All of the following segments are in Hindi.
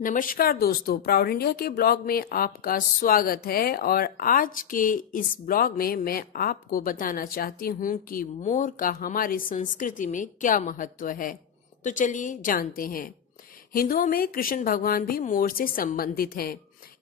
नमस्कार दोस्तों, प्राउड इंडिया के ब्लॉग में आपका स्वागत है। और आज के इस ब्लॉग में मैं आपको बताना चाहती हूँ कि मोर का हमारी संस्कृति में क्या महत्व है। तो चलिए जानते हैं। हिंदुओं में कृष्ण भगवान भी मोर से संबंधित हैं।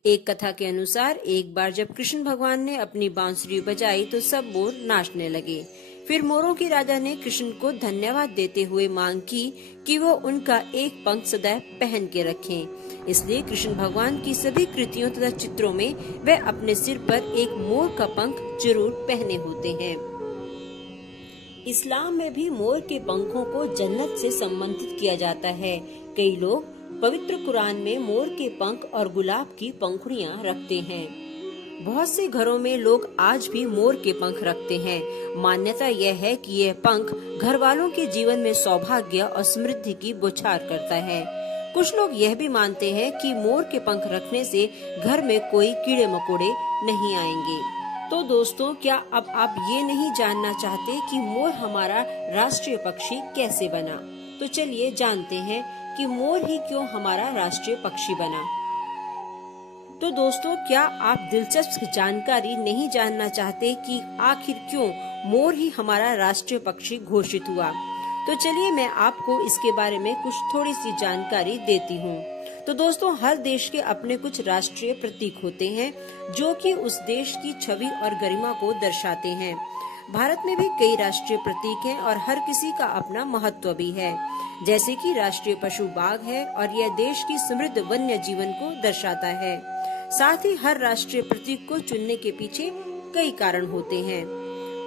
एक कथा के अनुसार एक बार जब कृष्ण भगवान ने अपनी बांसुरी बजाई तो सब मोर नाचने लगे। फिर मोरों की राजा ने कृष्ण को धन्यवाद देते हुए मांग की कि वो उनका एक पंख सदैव पहन के रखें। इसलिए कृष्ण भगवान की सभी कृतियों तथा चित्रों में वे अपने सिर पर एक मोर का पंख जरूर पहने होते हैं। इस्लाम में भी मोर के पंखों को जन्नत से संबंधित किया जाता है। कई लोग पवित्र कुरान में मोर के पंख और गुलाब की पंखुड़ियाँ रखते हैं। बहुत से घरों में लोग आज भी मोर के पंख रखते हैं। मान्यता यह है कि यह पंख घर वालों के जीवन में सौभाग्य और समृद्धि की बौछार करता है। कुछ लोग यह भी मानते हैं कि मोर के पंख रखने से घर में कोई कीड़े मकोड़े नहीं आएंगे। तो दोस्तों, क्या अब आप ये नहीं जानना चाहते कि मोर हमारा राष्ट्रीय पक्षी कैसे बना? तो चलिए जानते हैं कि मोर ही क्यों हमारा राष्ट्रीय पक्षी बना। तो दोस्तों, क्या आप दिलचस्प जानकारी नहीं जानना चाहते कि आखिर क्यों मोर ही हमारा राष्ट्रीय पक्षी घोषित हुआ? तो चलिए मैं आपको इसके बारे में कुछ थोड़ी सी जानकारी देती हूँ। तो दोस्तों, हर देश के अपने कुछ राष्ट्रीय प्रतीक होते हैं जो कि उस देश की छवि और गरिमा को दर्शाते हैं। भारत में भी कई राष्ट्रीय प्रतीक हैं और हर किसी का अपना महत्व भी है। जैसे कि राष्ट्रीय पशु बाघ है और यह देश की समृद्ध वन्य जीवन को दर्शाता है। साथ ही हर राष्ट्रीय प्रतीक को चुनने के पीछे कई कारण होते हैं।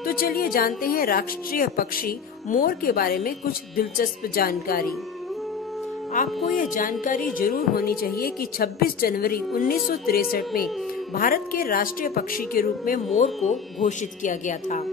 तो चलिए जानते हैं राष्ट्रीय पक्षी मोर के बारे में कुछ दिलचस्प जानकारी। आपको यह जानकारी जरूर होनी चाहिए कि 26 जनवरी 1963 में भारत के राष्ट्रीय पक्षी के रूप में मोर को घोषित किया गया था।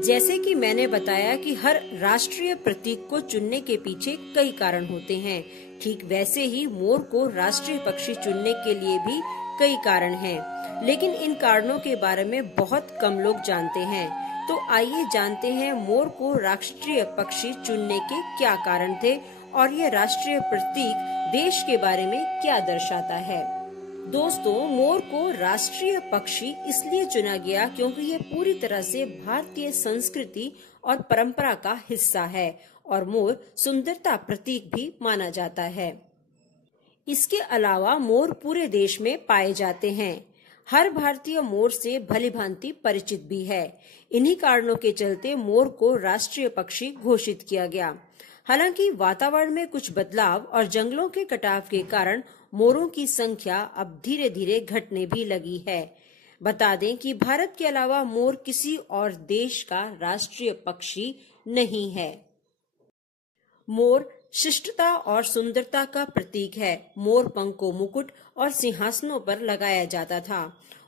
जैसे कि मैंने बताया कि हर राष्ट्रीय प्रतीक को चुनने के पीछे कई कारण होते हैं, ठीक वैसे ही मोर को राष्ट्रीय पक्षी चुनने के लिए भी कई कारण हैं, लेकिन इन कारणों के बारे में बहुत कम लोग जानते हैं। तो आइए जानते हैं मोर को राष्ट्रीय पक्षी चुनने के क्या कारण थे और ये राष्ट्रीय प्रतीक देश के बारे में क्या दर्शाता है। दोस्तों, मोर को राष्ट्रीय पक्षी इसलिए चुना गया क्योंकि यह पूरी तरह से भारतीय संस्कृति और परंपरा का हिस्सा है और मोर सुंदरता प्रतीक भी माना जाता है। इसके अलावा मोर पूरे देश में पाए जाते हैं। हर भारतीय मोर से भलीभांति परिचित भी है। इन्हीं कारणों के चलते मोर को राष्ट्रीय पक्षी घोषित किया गया। हालांकि वातावरण में कुछ बदलाव और जंगलों के कटाव के कारण मोरों की संख्या अब धीरे धीरे घटने भी लगी है। बता दें कि भारत के अलावा मोर किसी और देश का राष्ट्रीय पक्षी नहीं है। मोर शिष्टता और सुंदरता का प्रतीक है। मोर पंख को मुकुट और सिंहासनों पर लगाया जाता था।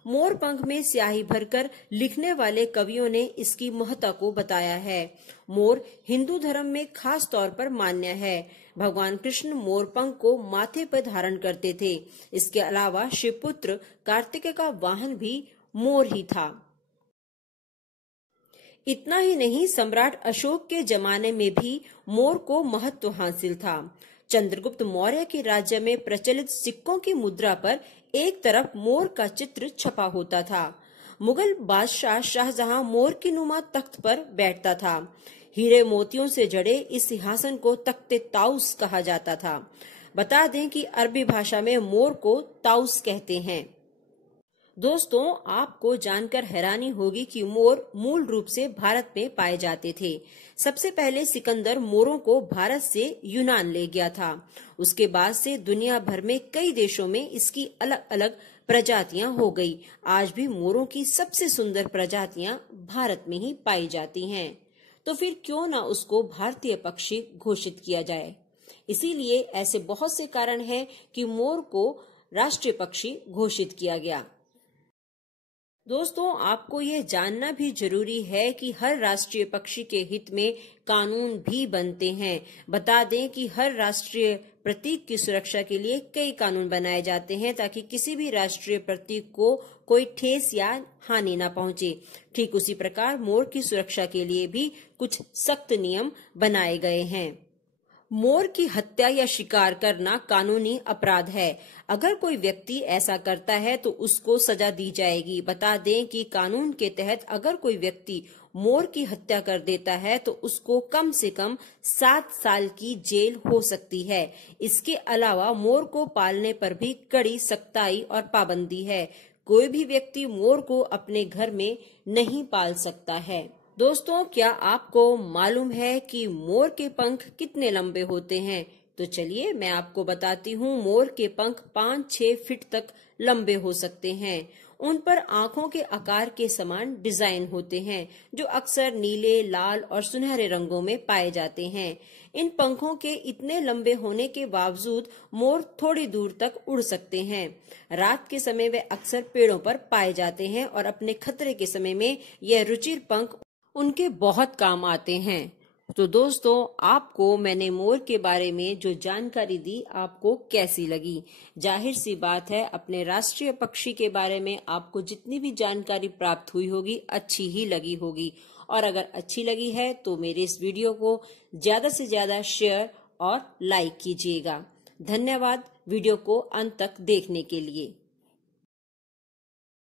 मोर पंख में स्याही भरकर लिखने वाले कवियों ने इसकी महत्ता को बताया है। मोर हिंदू धर्म में खास तौर पर मान्य है। भगवान कृष्ण मोर पंख को माथे पर धारण करते थे। इसके अलावा शिवपुत्र कार्तिकेय का वाहन भी मोर ही था। इतना ही नहीं, सम्राट अशोक के जमाने में भी मोर को महत्व हासिल था। चंद्रगुप्त मौर्य के राज्य में प्रचलित सिक्कों की मुद्रा पर एक तरफ मोर का चित्र छपा होता था। मुगल बादशाह शाहजहां मोर की नुमा तख्त पर बैठता था। हीरे मोतियों से जड़े इस सिंहासन को तख्ते ताउस कहा जाता था। बता दें कि अरबी भाषा में मोर को ताउस कहते हैं। दोस्तों, आपको जानकर हैरानी होगी कि मोर मूल रूप से भारत में पाए जाते थे। सबसे पहले सिकंदर मोरों को भारत से यूनान ले गया था। उसके बाद से दुनिया भर में कई देशों में इसकी अलग अलग प्रजातियां हो गई। आज भी मोरों की सबसे सुंदर प्रजातियां भारत में ही पाई जाती हैं। तो फिर क्यों ना उसको भारतीय पक्षी घोषित किया जाए। इसीलिए ऐसे बहुत से कारण हैं कि मोर को राष्ट्रीय पक्षी घोषित किया गया। दोस्तों, आपको ये जानना भी जरूरी है कि हर राष्ट्रीय पक्षी के हित में कानून भी बनते हैं। बता दें कि हर राष्ट्रीय प्रतीक की सुरक्षा के लिए कई कानून बनाए जाते हैं ताकि किसी भी राष्ट्रीय प्रतीक को कोई ठेस या हानि न पहुंचे। ठीक उसी प्रकार मोर की सुरक्षा के लिए भी कुछ सख्त नियम बनाए गए हैं। मोर की हत्या या शिकार करना कानूनी अपराध है। अगर कोई व्यक्ति ऐसा करता है तो उसको सजा दी जाएगी। बता दें कि कानून के तहत अगर कोई व्यक्ति मोर की हत्या कर देता है तो उसको कम से कम 7 साल की जेल हो सकती है। इसके अलावा मोर को पालने पर भी कड़ी सख्ताई और पाबंदी है। कोई भी व्यक्ति मोर को अपने घर में नहीं पाल सकता है। दोस्तों, क्या आपको मालूम है कि मोर के पंख कितने लंबे होते हैं? तो चलिए मैं आपको बताती हूँ। मोर के पंख 5-6 फीट तक लंबे हो सकते हैं। उन पर आंखों के आकार के समान डिजाइन होते हैं जो अक्सर नीले, लाल और सुनहरे रंगों में पाए जाते हैं। इन पंखों के इतने लंबे होने के बावजूद मोर थोड़ी दूर तक उड़ सकते हैं। रात के समय वे अक्सर पेड़ों पर पाए जाते हैं और अपने खतरे के समय में यह रुचिर पंख उनके बहुत काम आते हैं। तो दोस्तों, आपको मैंने मोर के बारे में जो जानकारी दी आपको कैसी लगी? जाहिर सी बात है, अपने राष्ट्रीय पक्षी के बारे में आपको जितनी भी जानकारी प्राप्त हुई होगी अच्छी ही लगी होगी। और अगर अच्छी लगी है तो मेरे इस वीडियो को ज्यादा से ज्यादा शेयर और लाइक कीजिएगा। धन्यवाद वीडियो को अंत तक देखने के लिए।